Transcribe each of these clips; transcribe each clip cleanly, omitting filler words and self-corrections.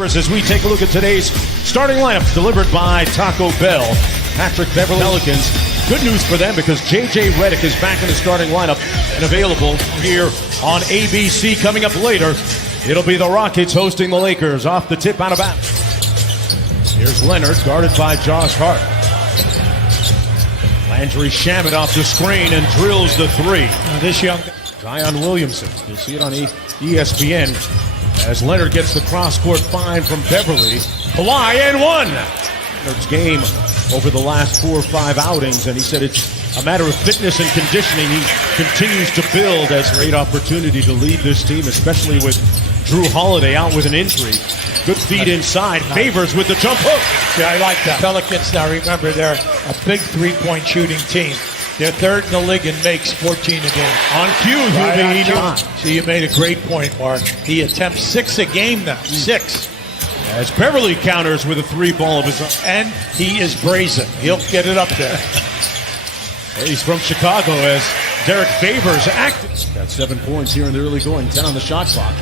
As we take a look at today's starting lineup delivered by Taco Bell. Patrick Beverly Pelicans. Good news for them because J.J. Redick is back in the starting lineup and available here on ABC. Coming up later, it'll be the Rockets hosting the Lakers off the tip out of bounds. Here's Leonard guarded by Josh Hart. Landry Shamet off the screen and drills the three. This young Zion Williamson. You'll see it on ESPN. As Leonard gets the cross-court find from Beverly. Kawhi and one! Leonard's game over the last 4 or 5 outings, and he said it's a matter of fitness and conditioning. He continues to build as a great opportunity to lead this team, especially with Drew Holiday out with an injury. Good feed inside. Favors with the jump hook. Yeah, I like that. Pelicans, now remember, they're a big three-point shooting team. They're third in the league and makes 14 a game. On cue, So you made a great point, Mark. He attempts 6 a game now. 6. As Beverly counters with a 3 ball of his own. And he is brazen. He'll get it up there. He's from Chicago as Derek Favors active. Got 7 points here in the early going. 10 on the shot clock.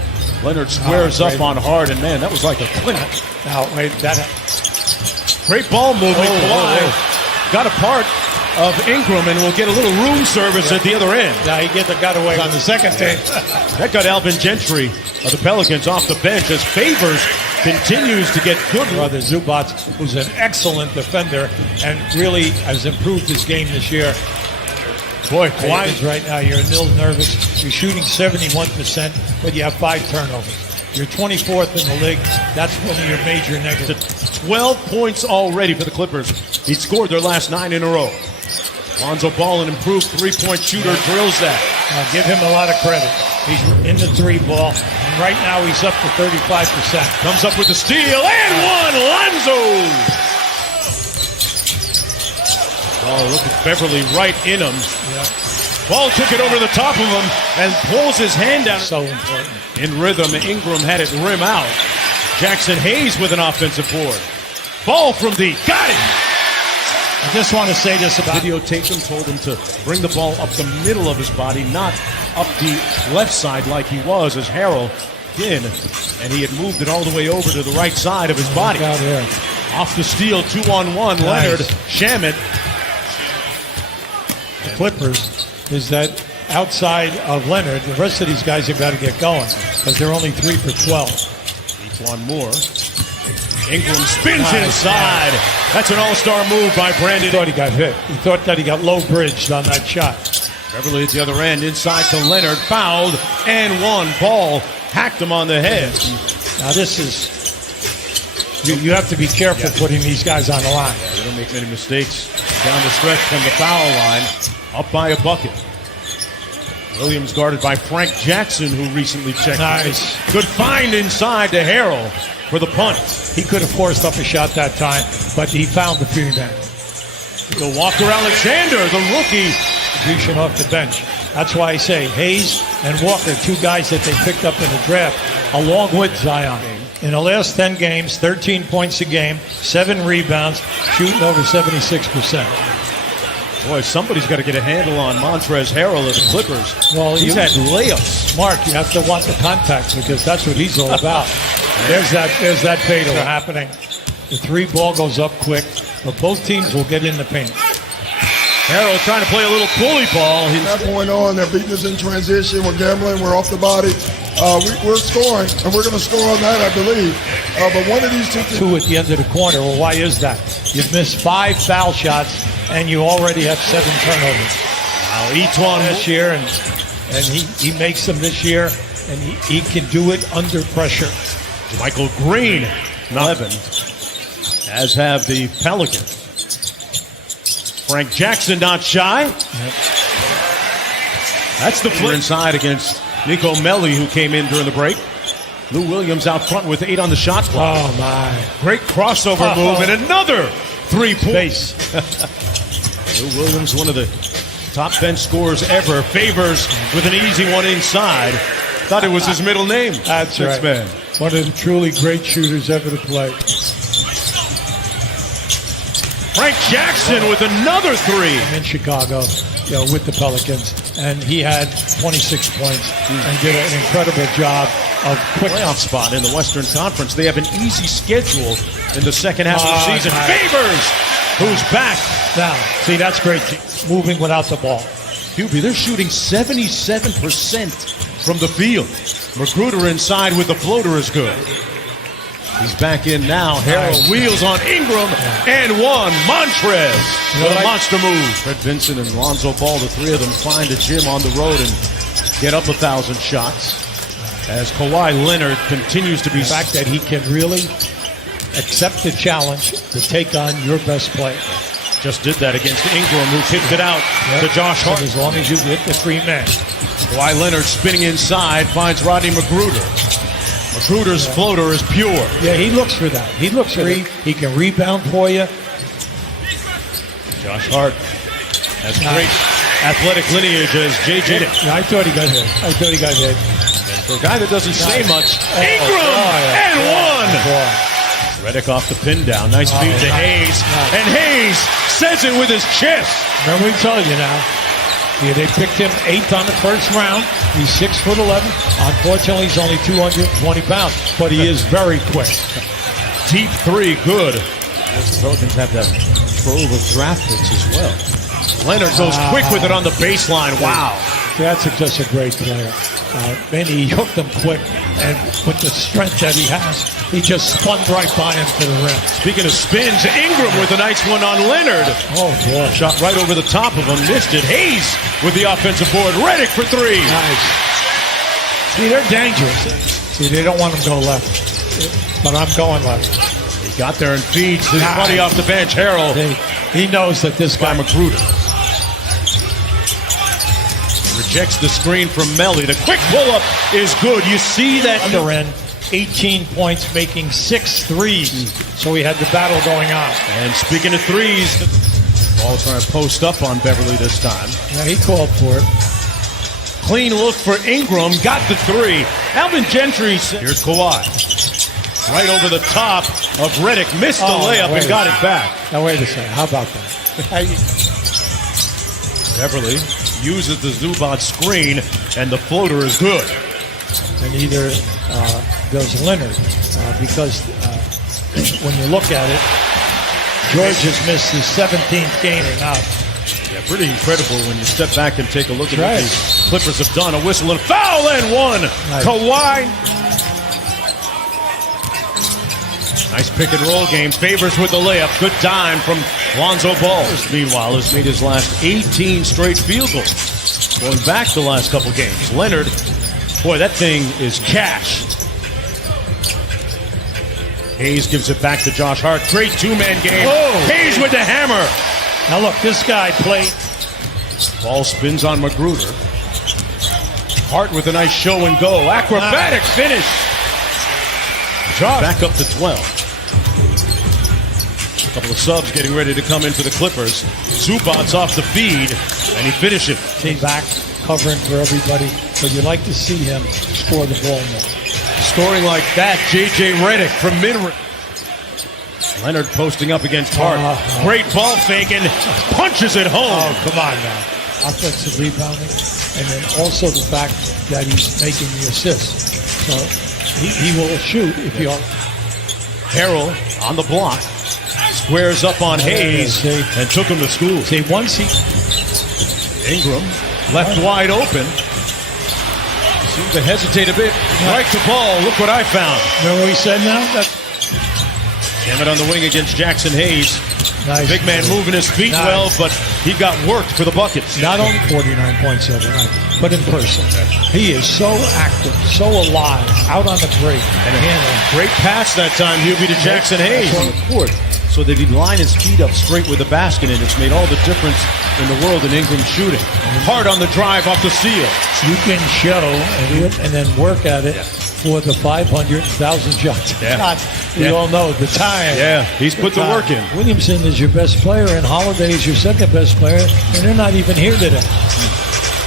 Leonard squares up on Hard, and man, that was like a clinic. Now, wait, that... Great ball movement. Got a part of Ingram, and we'll get a little room service at the other end. Now he got away on the second thing. That got Alvin Gentry of the Pelicans off the bench as Favors continues to get good. Brother Zubac, who's an excellent defender and really has improved his game this year. Boy, Kawhi right now, you're a little nervous. You're shooting 71%, but you have 5 turnovers. You're 24th in the league. That's one of your major negatives. 12 points already for the Clippers. He scored their last 9 in a row. Lonzo Ball, an improved 3-point shooter, drills that. Now give him a lot of credit. He's in the 3 ball, and right now he's up to 35%. Comes up with the steal, and one, Lonzo! Oh, look at Beverly right in him. Yeah. Ball took it over the top of him and pulls his hand down. So important. In rhythm, Ingram had it rim out. Jackson Hayes with an offensive board. Ball from deep, got it! I just want to say this about... Videotaped him, told him to bring the ball up the middle of his body, not up the left side like he was as Harrell did. And he had moved it all the way over to the right side of his body. Out here. Off the steal, 2-on-1, Leonard, Shamet. The Clippers is that outside of Leonard, the rest of these guys have got to get going because they're only 3 for 12. Needs one more. Ingram spins inside. That's an all-star move by Brandon. He thought he got hit. He thought that he got low-bridged on that shot. Beverly at the other end, inside to Leonard, fouled, and one. Ball hacked him on the head. Now this is... You have to be careful putting these guys on the line. They don't make many mistakes down the stretch from the foul line, up by a bucket. Williams guarded by Frank Jackson, who recently checked. Nice. Good find inside to Harrell for the punt. He could have forced up a shot that time, but he found the rebound. So Walker Alexander, the rookie, contribution off the bench. That's why I say Hayes and Walker, 2 guys that they picked up in the draft, along with Zion. In the last 10 games, 13 points a game, 7 rebounds, shooting over 76%. Boy, somebody's got to get a handle on Montrezl Harrell of the Clippers. Well, he's had layups. Mark, you have to want the contact because that's what he's all about. There's that fatal happening. The 3 ball goes up quick, but both teams will get in the paint. Harrell trying to play a little bully ball. That going on, they're beating us in transition. We're gambling. We're off the body. We're scoring, and we're going to score on that, I believe. But one of these 2 at the end of the corner. Well, why is that? You've missed 5 foul shots, and you already have 7 turnovers. Now, Etuan this year, and he makes them this year, and he can do it under pressure. Michael Green, 11, as have the Pelicans. Frank Jackson not shy. Yep. That's the flip inside against Nico Melli, who came in during the break. Lou Williams out front with 8 on the shot clock. Oh, my. Great crossover move and another 3 points. Lou Williams, one of the top bench scorers ever. Favors with an easy one inside. Thought it was his middle name. That's right. Man. One of the truly great shooters ever to play. Frank Jackson with another 3. In Chicago, with the Pelicans. And he had 26 points and did an incredible job of quick playoff spot in the Western Conference. They have an easy schedule in the second half of the season. Favors, who's back. Now, see, that's great. Moving without the ball. Hubie, they're shooting 77% from the field. Magruder inside with the floater is good. He's back in now. Harrell wheels on Ingram and one. Montrez with a monster move. Fred Vincent and Lonzo Ball, the three of them, find a gym on the road and get up 1,000 shots. As Kawhi Leonard continues to be... The fact that he can really accept the challenge to take on your best player. Just did that against Ingram, who kicked it out to Josh Hart. As long as you hit the three men. Kawhi Leonard spinning inside, finds Rodney Magruder. Magruder's floater is pure. Yeah, he looks for that. He looks for it. He can rebound for you. Josh Hart has great athletic lineage as J.J. I thought he got hit. And for a guy that doesn't say much, Ingram and one. Redick off the pin down. Nice feed to Hayes. And Hayes says it with his chest. Remember we told you now. Yeah, they picked him 8th on the first round. He's 6'11". Unfortunately, he's only 220 pounds, but he is very quick. Deep three, good. The Pelicans have that trove of draft picks as well. Leonard goes quick with it on the baseline. Wow. That's just a great player. And he hooked him quick, and with the strength that he has, he just spun right by him to the rim. Speaking of spins, Ingram with a nice one on Leonard. Oh, boy. Shot right over the top of him, missed it. Hayes with the offensive board. Redick for three. Nice. See, they're dangerous. See, they don't want him to go left, but I'm going left. He got there and feeds his buddy off the bench, Harrell. He knows that this guy Magruder rejects the screen from Melly. The quick pull-up is good. You see that under end, 18 points, making 6 threes. So he had the battle going on. And speaking of threes, Ball's trying to post up on Beverly this time. Yeah, he called for it. Clean look for Ingram. Got the three. Alvin Gentry. Here's Kawhi. Right over the top of Redick. Missed the layup and got it back. Now, wait a second. How about that? Beverly uses the Zubac screen, and the floater is good. And either does Leonard, because when you look at it, George has missed his 17th game out. Yeah, pretty incredible when you step back and take a look at what the Clippers have done. A whistle and foul and one. Nice. Kawhi. Nice pick and roll game. Favors with the layup. Good dime from Lonzo Ball. Meanwhile, has made his last 18 straight field goals. Going back the last couple games. Leonard, boy, that thing is cash. Hayes gives it back to Josh Hart. Great two-man game. Hayes with the hammer. Now look, this guy played. Ball spins on Magruder. Hart with a nice show and go. Acrobatic finish. Josh back up to 12. A couple of subs getting ready to come in for the Clippers. Zubac's off the feed, and he finishes. Came back, covering for everybody. But you'd like to see him score the ball more. Scoring like that, J.J. Redick from mid-range. Leonard posting up against Hart. Great ball fake and punches it home. Oh, come on now. Offensive rebounding. And then also the fact that he's making the assist. So he will shoot if you are. Harrell on the block. Squares up on Hayes and took him to school. See, once he... Ingram left wide open. Seems to hesitate a bit. Right to ball. Look what I found. Remember what he said now? Damn it on the wing against Jackson Hayes. Nice. Big man moving his feet well, but he got worked for the buckets. Not only 49 points every night, but in person. He is so active, so alive, out on the break. And a great pass that time, Hubie, to Jackson Hayes on the court. So that he'd line his feet up straight with the basket, and it's made all the difference in the world in Ingram shooting. Hard on the drive off the seal. You can show and then work at it for the 500,000 shots. Yeah. We all know the time. Yeah, he's put the work in. Williamson is your best player, and Holiday is your second best player, and they're not even here today.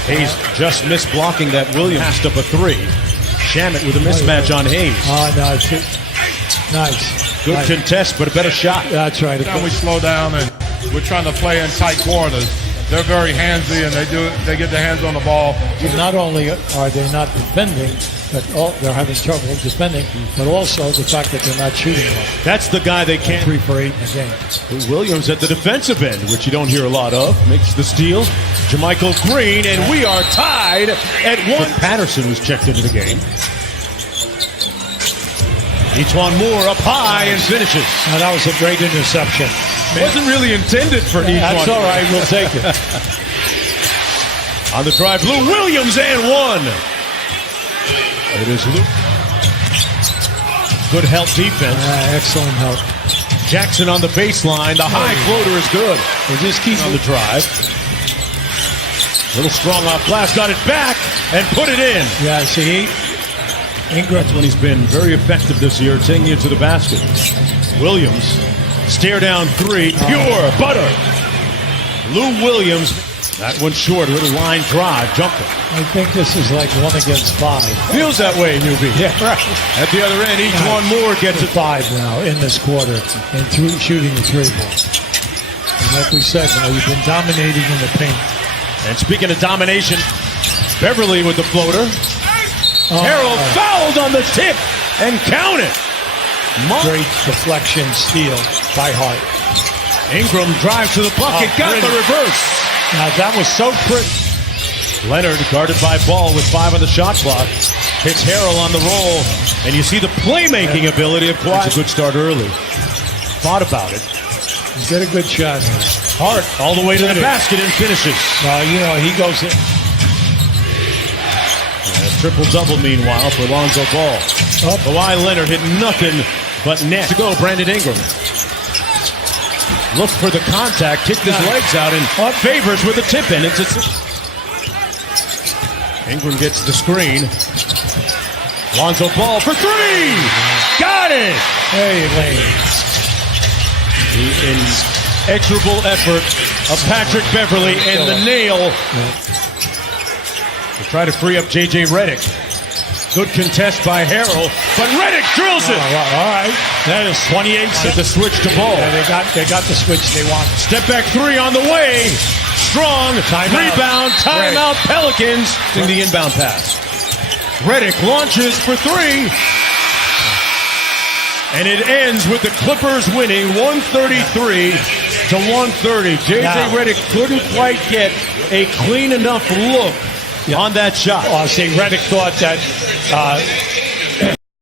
Hayes just missed blocking that Williams passed up a three. Shamit with a mismatch on Hayes. Nice. Nice. Good contest, but a better shot. That's right. Now we slow down and we're trying to play in tight quarters. they're very handsy and they get their hands on the ball. And not only are they not defending, but they're having trouble defending, but also the fact that they're not shooting well. That's the guy they can't. 3 for 8 in the game. Williams at the defensive end, which you don't hear a lot of, makes the steal. Jermichael Green, and we are tied at 1. Patterson was checked into the game. Etuan Moore up high and finishes. Now, that was a great interception. Wasn't really intended for Etuan. That's all right. We'll take it. On the drive, Lou Williams and 1. It is Lou. Good help defense. Excellent help. Jackson on the baseline. The high floater is good. They just keep on the drive. Little strong off glass. Got it back and put it in. Yeah, see, Ingram. That's when he's been very effective this year, taking it to the basket. Williams, stare down 3, pure butter. Lou Williams, that one short, a little line drive, jumper. I think this is like 1 against 5. Feels that way, UB. Yeah, right. At the other end, Etuan Moore gets to it. 5 now in this quarter, and shooting the 3 ball. And like we said, now you've been dominating in the paint. And speaking of domination, Beverly with the floater. Harold fouled on the tip and counted. Great deflection steal by Hart. Ingram drives to the bucket, got the reverse. Now that was so quick. Leonard guarded by Ball with 5 on the shot clock. Hits Harrell on the roll, and you see the playmaking ability of Kawhi. It's a good start early. Thought about it. He did a good shot. Hart all the way to the basket and finishes. He goes in. Triple-double, meanwhile, for Lonzo Ball. Kawhi Leonard hit nothing but net. To go, Brandon Ingram. Looked for the contact, kicked his legs out, and Favors with a tip in. Ingram gets the screen. Lonzo Ball for 3! Got it! Hey, Lane. The inexorable effort of Patrick Beverly and the nail to try to free up J.J. Redick. Good contest by Harrell, but Redick drills it. All right. That is 28. With the switch to Ball. Yeah, they got the switch they want. Step back 3 on the way. Strong rebound. Timeout. Pelicans in the inbound pass. Redick launches for 3. And it ends with the Clippers winning 133 to 130. J.J. Redick couldn't quite get a clean enough look on that shot. See, Redick thought that